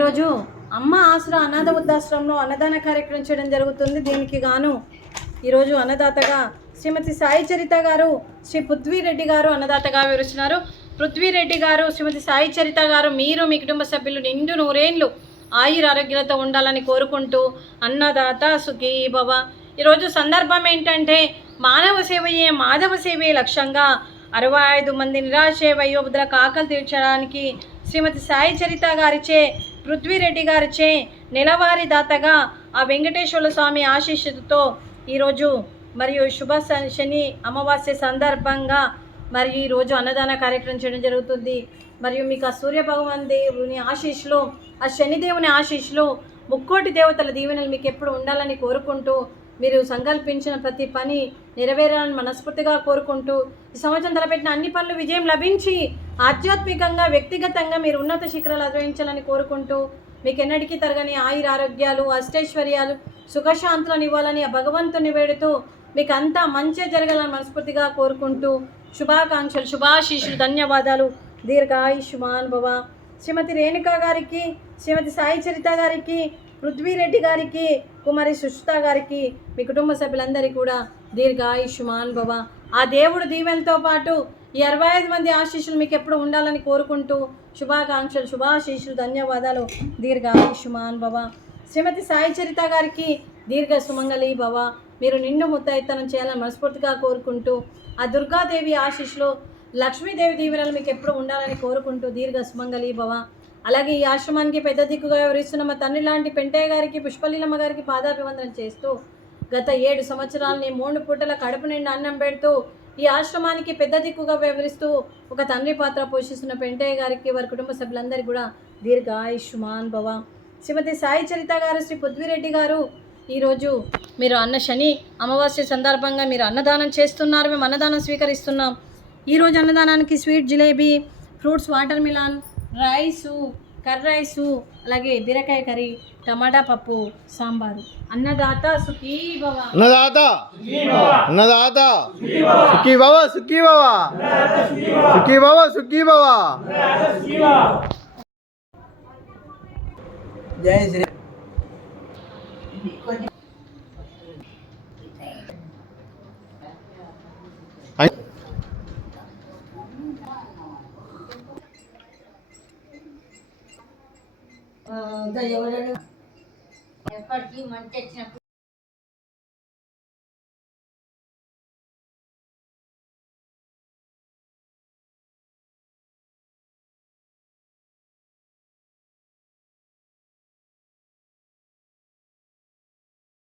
ఈరోజు అమ్మ ఆసరా అనాథ వృద్ధాశ్రమంలో అన్నదాన కార్యక్రమం చేయడం జరుగుతుంది. దీనికి గాను ఈరోజు అన్నదాతగా శ్రీమతి సాయి చరిత గారు, శ్రీ పృథ్వీరెడ్డి గారు అన్నదాతగా వివరిస్తున్నారు. పృథ్వీరెడ్డి గారు, శ్రీమతి సాయి చరిత గారు, మీరు మీ కుటుంబ సభ్యులు నిండు నూరేళ్ళు ఆయుర ఆరోగ్యాలతో ఉండాలని కోరుకుంటూ అన్నదాత సుఖీ భవ. ఈరోజు సందర్భం ఏంటంటే మానవ సేవయే మాధవ సేవే లక్ష్యంగా 65 మంది నిరాశ వయోవృద్ధులకు ఆకలి తీర్చడానికి శ్రీమతి సాయి చరిత గారిచే, పృథ్వీరెడ్డి గారిచే నెలవారీ దాతగా ఆ వెంకటేశ్వర స్వామి ఆశీస్సులతో ఈరోజు మరియు శుభ శని అమావాస్య సందర్భంగా మరియు ఈరోజు అన్నదాన కార్యక్రమం చేయడం జరుగుతుంది. మరియు మీకు ఆ సూర్య భగవాన్ దేవుని ఆశీస్సులు, ఆ శనిదేవుని ఆశీస్సులు, ముక్కోటి దేవతల దీవెనలు మీకు ఎప్పుడు ఉండాలని కోరుకుంటూ, మీరు సంకల్పించిన ప్రతి పని నెరవేరాలని మనస్ఫూర్తిగా కోరుకుంటూ, ఈ సంవత్సరం తలపెట్టిన అన్ని పనులు విజయం లభించి ఆధ్యాత్మికంగా వ్యక్తిగతంగా మీరు ఉన్నత శిఖరాలు అధిరోహించాలని కోరుకుంటూ, మీకు ఎన్నటికీ తరగని ఆయుర ఆరోగ్యాలు, అష్టైశ్వర్యాలు, సుఖశాంతులను ఇవ్వాలని ఆ భగవంతుని వేడుతూ మీకు అంతా మంచి జరగాలని మనస్ఫూర్తిగా కోరుకుంటూ శుభాకాంక్షలు, శుభాశీస్సులు, ధన్యవాదాలు. దీర్ఘాయుష్మాన్ భవ. శ్రీమతి రేణుకా గారికి, శ్రీమతి సాయి చరిత గారికి, పృథ్వీరెడ్డి గారికి, కుమారి సుష్తా గారికి, మీ కుటుంబ సభ్యులందరికీ కూడా దీర్ఘాయుష్మాన్ భవ. ఆ దేవుడు దీవెనతో పాటు ఈ 65 మంది ఆశీస్సులు మీకు ఎప్పుడు ఉండాలని కోరుకుంటూ శుభాకాంక్షలు, శుభాశీస్సులు, ధన్యవాదాలు. దీర్ఘాయుష్మాన్ భవ. శ్రీమతి సాయి చరిత గారికి దీర్ఘ సుమంగళి భవ. మీరు నిండు ముత్తైతనం చేయాలని మనస్ఫూర్తిగా కోరుకుంటూ ఆ దుర్గాదేవి ఆశీస్సులు, లక్ష్మీదేవి దీవెనలు మీకు ఎప్పుడు ఉండాలని కోరుకుంటూ దీర్ఘ సుమంగళి భవ. అలాగే ఈ ఆశ్రమానికి పెద్ద దిక్కుగా వివరిస్తున్న మా తండ్రి లాంటి పెంటయ్య గారికి, పుష్పలీలమ్మ గారికి పాదాభివందనం చేస్తూ గత 7 సంవత్సరాలని 3 పూటల కడుపు నిండా అన్నం పెడుతూ ఈ ఆశ్రమానికి పెద్ద దిక్కుగా వివరిస్తూ ఒక తండ్రి పాత్ర పోషిస్తున్న పెంటయ్య గారికి, వారి కుటుంబ సభ్యులందరికీ కూడా దీర్ఘాయుష్మాన్ భవ. శ్రీమతి సాయి చరిత గారు, శ్రీ పృథ్వీరెడ్డి గారు, ఈరోజు మీరు అన్న శని అమావాస్య సందర్భంగా మీరు అన్నదానం చేస్తున్నారు. మేము అన్నదానం స్వీకరిస్తున్నాం. ఈరోజు అన్నదానానికి sweet jalebi, fruits, watermelon, rice, curry rice, అలాగే బీరకాయ కర్రీ, టమాటా పప్పు, సాంబారు. అన్నదాత సుఖీ భవ. అన్నదాత అన్నదాత సుఖీ భవ, సుఖీ భవ, సుఖీ భవ, సుఖీ భవ. జై శ్రీ. ఎవరు ఎప్పటికీ మంచి వచ్చినప్పుడు